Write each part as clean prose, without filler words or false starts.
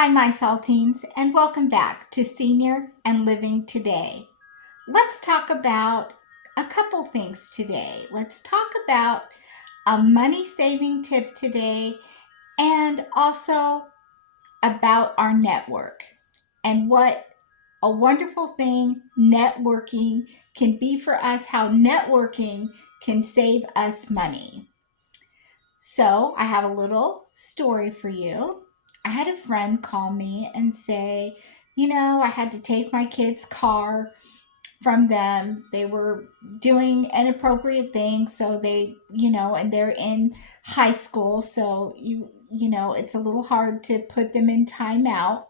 Hi, my saltines, and welcome back to Senior and Living Today. Let's talk about a couple things today. Let's talk about a money saving tip today and also about our network and what a wonderful thing networking can be for us, how networking can save us money. So, I have a little story for you. I had a friend call me and say, I had to take my kid's car from them. They were doing inappropriate things, so and they're in high school, so it's a little hard to put them in timeout.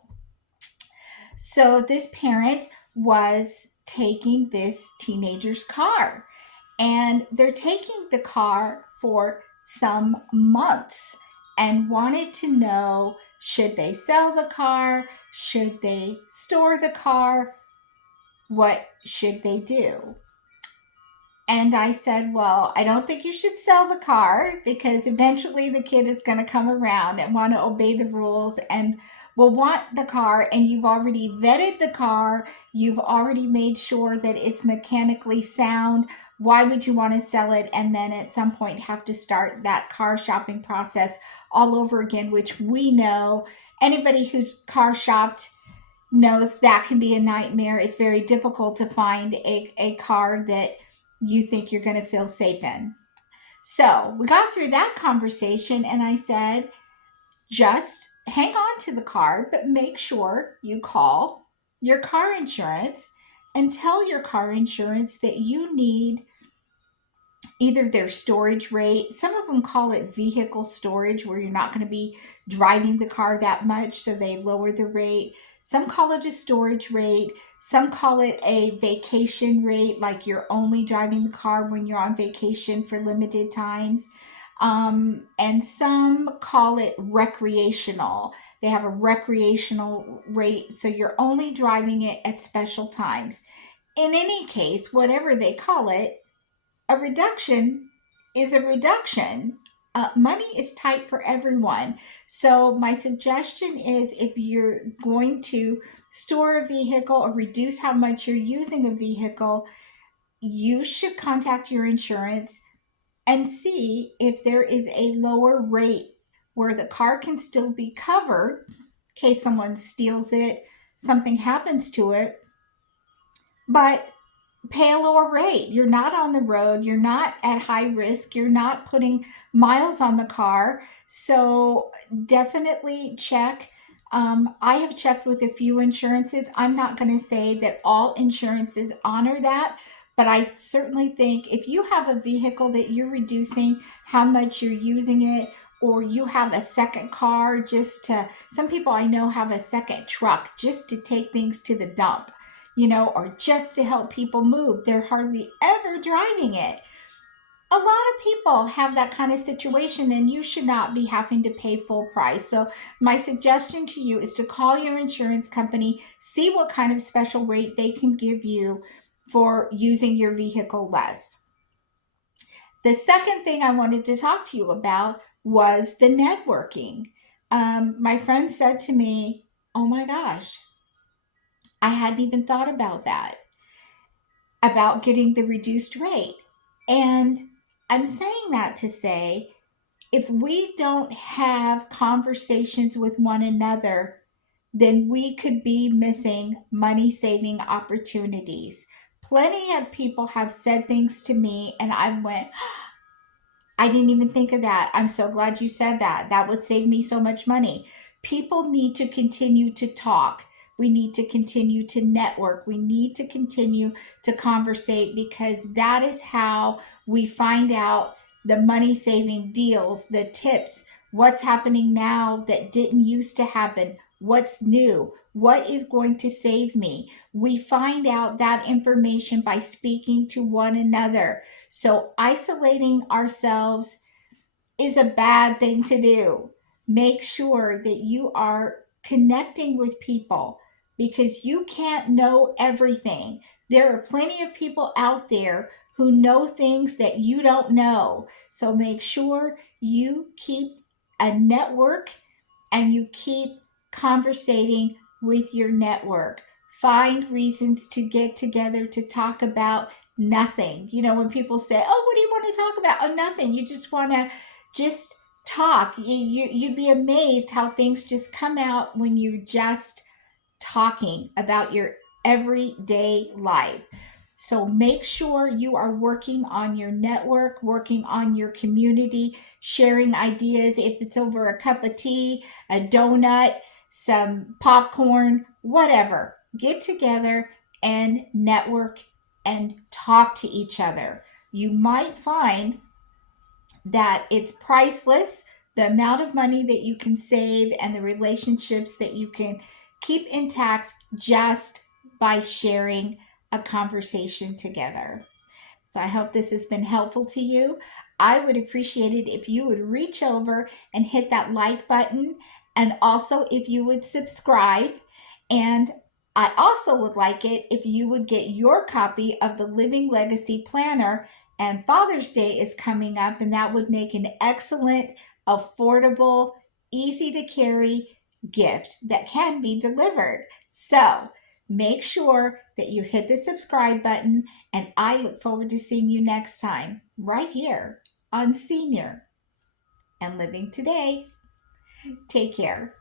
So this parent was taking this teenager's car, and they're taking the car for some months and wanted to know, should they sell the car? Should they store the car? What should they do? And I said, well, I don't think you should sell the car because eventually the kid is going to come around and want to obey the rules and will want the car. And you've already vetted the car. You've already made sure that it's mechanically sound. Why would you want to sell it and then at some point have to start that car shopping process all over again, which we know anybody who's car shopped knows that can be a nightmare. It's very difficult to find a car that you think you're going to feel safe in. So we got through that conversation, and I said, just hang on to the car, but make sure you call your car insurance and tell your car insurance that you need either their storage rate. Some of them call it vehicle storage, where you're not going to be driving the car that much, so they lower the rate. Some call it a storage rate. Some call it a vacation rate, like you're only driving the car when you're on vacation for limited times. And some call it recreational. They have a recreational rate, so you're only driving it at special times. In any case, whatever they call it, a reduction is a reduction. Money is tight for everyone. So, my suggestion is if you're going to store a vehicle or reduce how much you're using a vehicle, you should contact your insurance and see if there is a lower rate where the car can still be covered in case someone steals it, something happens to it, but pay a lower rate. You're not on the road, you're not at high risk, you're not putting miles on the car. So definitely check. I have checked with a few insurances. I'm not going to say that all insurances honor that, but I certainly think if you have a vehicle that you're reducing how much you're using it, or you have a second car just to, some people I know have a second truck just to take things to the dump, or just to help people move. They're hardly ever driving it. A lot of people have that kind of situation, and you should not be having to pay full price. So, my suggestion to you is to call your insurance company, see what kind of special rate they can give you for using your vehicle less. The second thing I wanted to talk to you about was the networking. My friend said to me, oh my gosh, I hadn't even thought about that, about getting the reduced rate. And I'm saying that to say, if we don't have conversations with one another, then we could be missing money saving opportunities. Plenty of people have said things to me, and I went, I didn't even think of that. I'm so glad you said that. That would save me so much money. People need to continue to talk. We need to continue to network. We need to continue to conversate, because that is how we find out the money saving deals, the tips, what's happening now that didn't used to happen, what's new, what is going to save me. We find out that information by speaking to one another. So, isolating ourselves is a bad thing to do. Make sure that you are connecting with people, because you can't know everything. There are plenty of people out there who know things that you don't know. So make sure you keep a network and you keep conversating with your network. Find reasons to get together to talk about nothing. You know, when people say, "Oh, what do you want to talk about?" Oh, nothing. You just want to just talk. You'd be amazed how things just come out when you're just talking about your everyday life. So make sure you are working on your network, working on your community, sharing ideas. If it's over a cup of tea, a donut, some popcorn, whatever, get together and network and talk to each other. You might find that it's priceless, the amount of money that you can save and the relationships that you can keep intact just by sharing a conversation together. So I hope this has been helpful to you. I would appreciate it if you would reach over and hit that like button, and also if you would subscribe. And I also would like it if you would get your copy of the Living Legacy Planner. And Father's Day is coming up, and that would make an excellent, affordable, easy to carry gift that can be delivered. So make sure that you hit the subscribe button, and I look forward to seeing you next time right here on Senior and Living Today. Take care.